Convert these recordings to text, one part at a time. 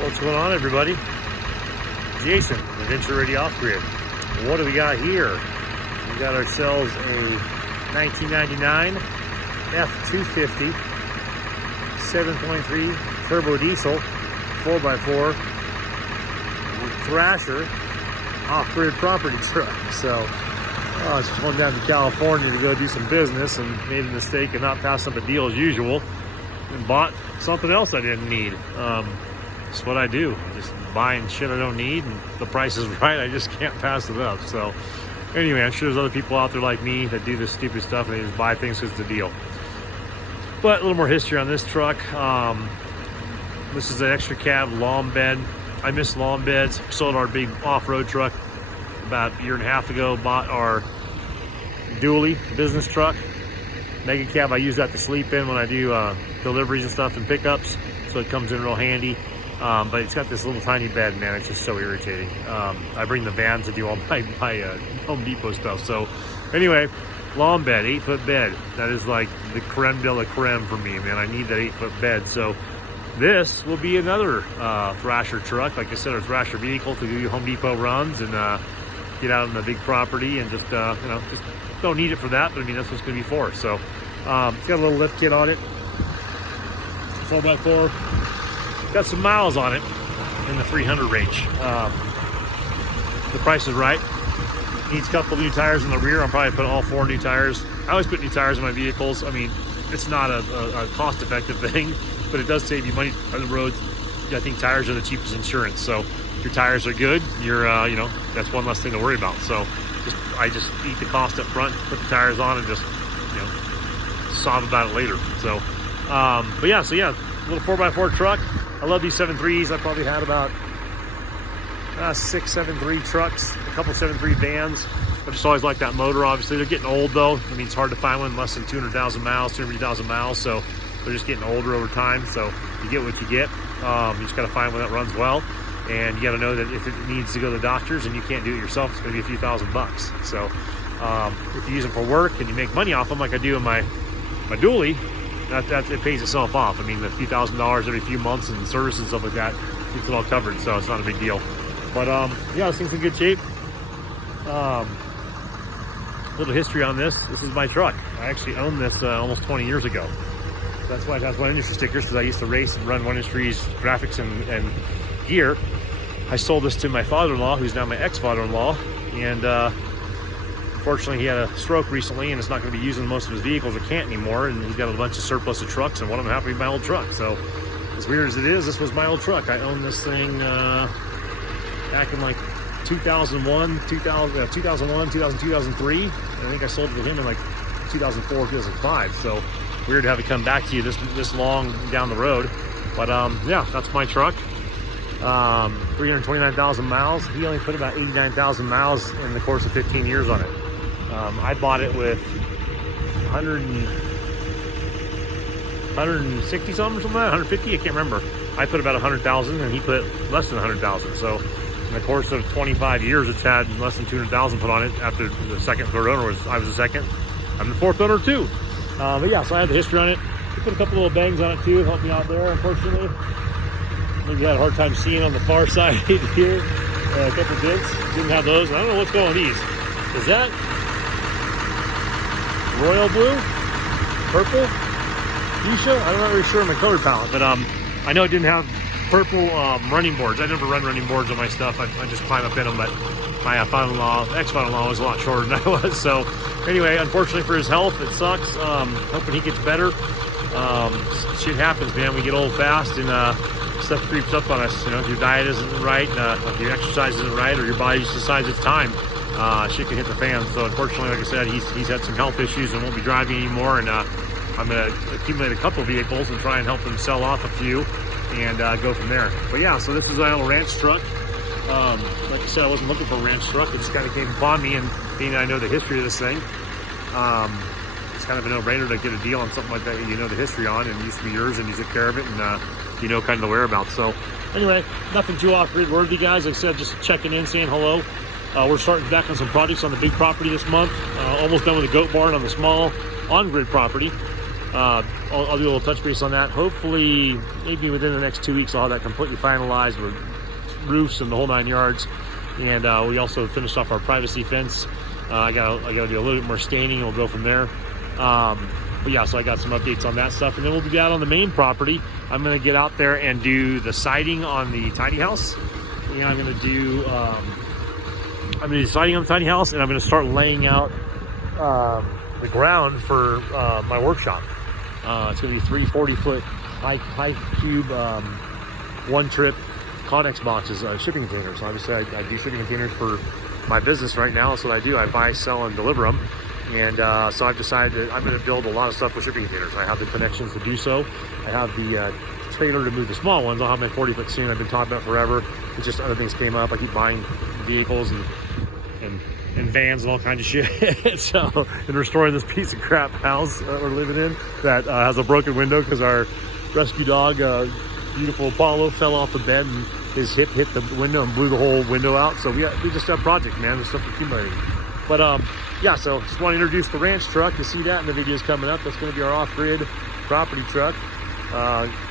What's going on, everybody? Jason, Adventure Ready Off-Grid. What do we got here? We got ourselves a 1999 F250 7.3 Turbo Diesel 4x4 Thrasher off-grid property truck. So I was going down to California to go do some business and made a mistake and not pass up a deal as usual and bought something else I didn't need. That's what I do. I'm just buying shit I don't need, and if the price is right, I just can't pass it up. So anyway, I'm sure there's other people out there like me that do this stupid stuff and they just buy things because it's a deal. But a little more history on this truck. This is an extra cab long bed. I miss long beds. Sold our big off-road truck about a year and a half ago. Bought our dually business truck. Mega cab, I use that to sleep in when I do deliveries and stuff and pickups. So it comes in real handy. But it's got this little tiny bed, man. It's just so irritating. I bring the van to do all my Home Depot stuff. So anyway, long bed, 8-foot bed. That is like the creme de la creme for me, man. I need that 8-foot bed. So this will be another Thrasher truck. Like I said, a Thrasher vehicle to do Home Depot runs and get out on the big property and just, you know, just don't need it for that. But I mean, that's what it's going to be for. So it's got a little lift kit on it. 4x4. Got some miles on it in the 300 range. The price is right. Needs a couple new tires in the rear. I'll probably put all 4 new tires. I always put new tires in my vehicles. I mean, it's not a cost-effective thing, but it does save you money on the roads. I think tires are the cheapest insurance. So if your tires are good, you're you know, that's one less thing to worry about. So I just eat the cost up front, put the tires on, and just, you know, sob about it later. So but yeah, little 4x4 truck. I love these 7.3s. I probably had about 6 7.3 trucks, a couple 7.3 vans. I just always like that motor. Obviously, they're getting old though. I mean, it's hard to find one less than 200,000 miles, 250,000 miles. So they're just getting older over time. So you get what you get. You just got to find one that runs well, and you got to know that if it needs to go to the doctors and you can't do it yourself, it's going to be a few $1,000s. So if you use them for work and you make money off them, like I do in my dually, that it pays itself off. I mean, a few $1,000s every few months and service and stuff like that gets it all covered, so it's not a big deal. But yeah, this thing's in good shape. Little history on this. This is my truck. I actually owned this almost 20 years ago. That's why it has One Industry stickers, because I used to race and run One Industry's graphics and gear. I sold this to my father-in-law, who's now my ex-father-in-law, and unfortunately, he had a stroke recently and is not going to be using most of his vehicles or can't anymore. And he's got a bunch of surplus of trucks, and one of them happened to be my old truck. So as weird as it is, this was my old truck. I owned this thing back in like 2001, 2003. And I think I sold it to him in like 2004, 2005. So weird to have it come back to you this long down the road. But yeah, that's my truck. 329,000 miles. He only put about 89,000 miles in the course of 15 years on it. I bought it with 160 something or something like that, 150, I can't remember. I put about 100,000 and he put less than 100,000. So in the course of 25 years, it's had less than 200,000 put on it. After the second and third owner I was the second. I'm the fourth owner too. But yeah, so I had the history on it. He put a couple little bangs on it too, helped me out there, unfortunately. Maybe had a hard time seeing on the far side here. A couple dents, didn't have those. I don't know what's going on these. Is that royal blue? Purple? Fuchsia? I'm not really sure on my color palette, but I know it didn't have purple running boards. I never run running boards on my stuff. I just climb up in them, but my ex-father-in-law was a lot shorter than I was. So anyway, unfortunately for his health, it sucks. Hoping he gets better. Shit happens, man. We get old fast and stuff creeps up on us. You know, if your diet isn't right, if your exercise isn't right, or your body just decides it's time, shit can hit the fan. So unfortunately, like I said, he's had some health issues and won't be driving anymore. And I'm gonna accumulate a couple vehicles and try and help him sell off a few and go from there. But yeah, so this is my little ranch truck. Like I said, I wasn't looking for a ranch truck. It just kind of came upon me, and being that I know the history of this thing, it's kind of a no-brainer to get a deal on something like that you know the history on, and it used to be yours and you took care of it, and you know kind of the whereabouts. So anyway, nothing too off-grid worthy, guys. Like I said, just checking in, saying hello. We're starting back on some projects on the big property this month. Almost done with the goat barn on the small on-grid property. I'll do a little touch base on that. Hopefully, maybe within the next 2 weeks, I'll have that completely finalized with roofs and the whole 9 yards. And we also finished off our privacy fence. I gotta do a little bit more staining, and we'll go from there. But yeah, so I got some updates on that stuff, and then we'll be out on the main property. I'm gonna get out there and do the siding on the tiny house, and I'm gonna do siding on the tiny house, and I'm gonna start laying out the ground for my workshop. It's gonna be 3 40-foot high cube, one trip Connex boxes, shipping containers. Obviously, I do shipping containers for my business right now. That's what I do. I buy, sell, and deliver them. And so I've decided that I'm going to build a lot of stuff with shipping containers. I have the connections to do so. I have the trailer to move the small ones. I'll have my 40-foot soon. I've been talking about forever. It's just other things came up. I keep buying vehicles and vans and all kinds of shit. So, and restoring this piece of crap house that we're living in that has a broken window because our rescue dog, beautiful Apollo, fell off the bed and his hip hit the window and blew the whole window out. So we just have a project, man. There's stuff accumulating. But yeah, so just want to introduce the ranch truck. You see that in the videos coming up. That's going to be our off-grid property truck.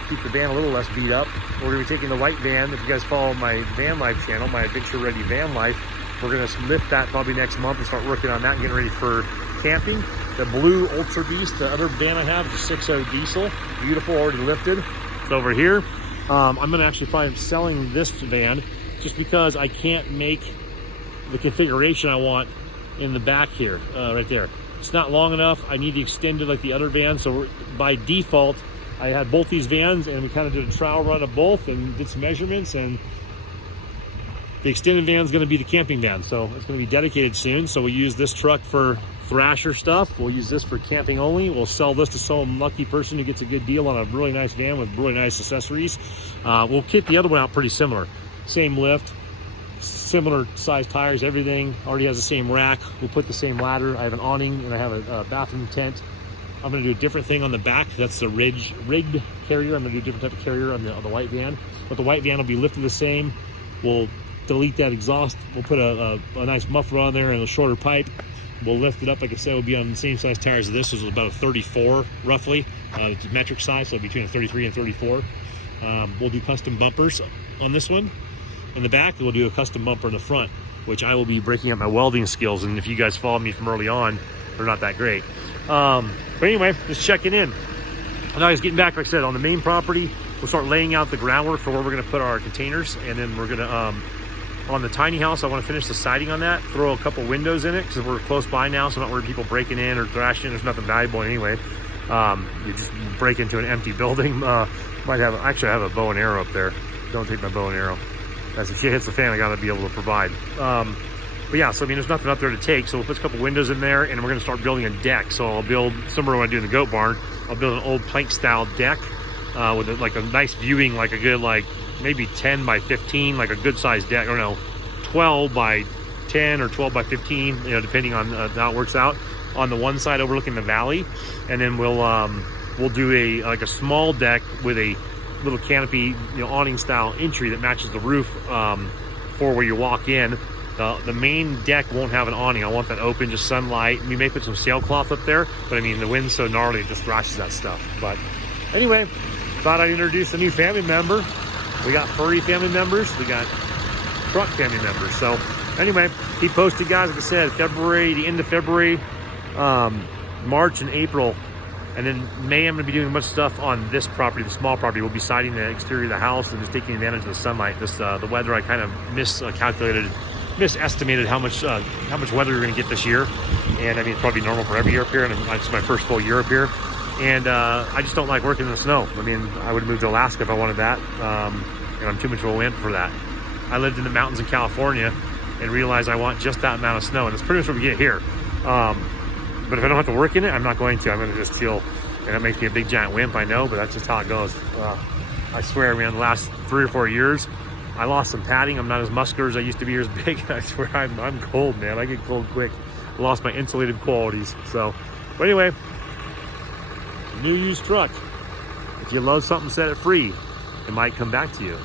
Keep the van a little less beat up. We're going to be taking the white van. If you guys follow my van life channel, my adventure ready van life, we're going to lift that probably next month and start working on that and getting ready for camping. The blue Ultra Beast, the other van I have, is a 6.0 diesel. Beautiful, already lifted. It's over here. I'm going to actually find selling this van just because I can't make the configuration I want in the back here, right there. It's not long enough. I need to extend it like the other van. So by default, I had both these vans and we kind of did a trial run of both and did some measurements, and the extended van is going to be the camping van. So it's going to be dedicated soon. So we use this truck for Thrasher stuff. We'll use this for camping only. We'll sell this to some lucky person who gets a good deal on a really nice van with really nice accessories. We'll kit the other one out pretty similar. Same lift, similar size tires, everything. Already has the same rack. We'll put the same ladder. I have an awning and I have a bathroom tent. I'm going to do a different thing on the back. That's the rigged carrier. I'm going to do a different type of carrier on the white van. But the white van will be lifted the same. We'll delete that exhaust. We'll put a nice muffler on there and a shorter pipe. We'll lift it up. Like I said, we'll be on the same size tires as this. This is about a 34 roughly. It's a metric size, so between a 33 and 34. We'll do custom bumpers on this one. In the back, we'll do a custom bumper in the front, which I will be breaking up my welding skills. And if you guys follow me from early on, they're not that great. But anyway, just checking in. Now I was getting back, like I said, on the main property. We'll start laying out the groundwork for where we're going to put our containers, and then we're going to on the tiny house, I want to finish the siding on that, throw a couple windows in it because we're close by now, so I'm not worried people breaking in or thrashing. There's nothing valuable anyway. You just break into an empty building. Actually, I have a bow and arrow up there. Don't take my bow and arrow. As if shit hits the fan, I got to be able to provide. But yeah, so I mean, there's nothing up there to take. So we'll put a couple windows in there, and we're going to start building a deck. So I'll build, similar to what I do in the goat barn, I'll build an old plank style deck with like a nice viewing, like a good, like maybe 10 by 15, like a good sized deck, or no, 12 by 10 or 12 by 15, you know, depending on how it works out, on the one side overlooking the valley. And then we'll do like a small deck with a little canopy, you know, awning style entry that matches the roof for where you walk in. The main deck won't have an awning. I want that open, just sunlight. We may put some sailcloth up there, but I mean, the wind's so gnarly, it just thrashes that stuff. But anyway, thought I'd introduce a new family member. We got furry family members. We got truck family members. So anyway, keep posted, guys. Like I said, February, the end of February, March and April, and then May, I'm going to be doing a bunch of stuff on this property, the small property. We'll be siding the exterior of the house and just taking advantage of the sunlight. This the weather, I kind of misestimated how much weather we're going to get this year. And I mean, it's probably normal for every year up here, and it's my first full year up here. And I just don't like working in the snow. I mean, I would have moved to Alaska if I wanted that. And I'm too much of a wimp for that. I lived in the mountains in California and realized I want just that amount of snow, and it's pretty much what we get here. But if I don't have to work in it, I'm not going to. I'm going to just chill, and that makes me a big giant wimp, I know, but that's just how it goes. I swear, man, the last 3 or 4 years, I lost some padding. I'm not as muscular as I used to be, or as big. I swear, I'm cold, man. I get cold quick. I lost my insulated qualities. So, but anyway, new used truck. If you love something, set it free. It might come back to you.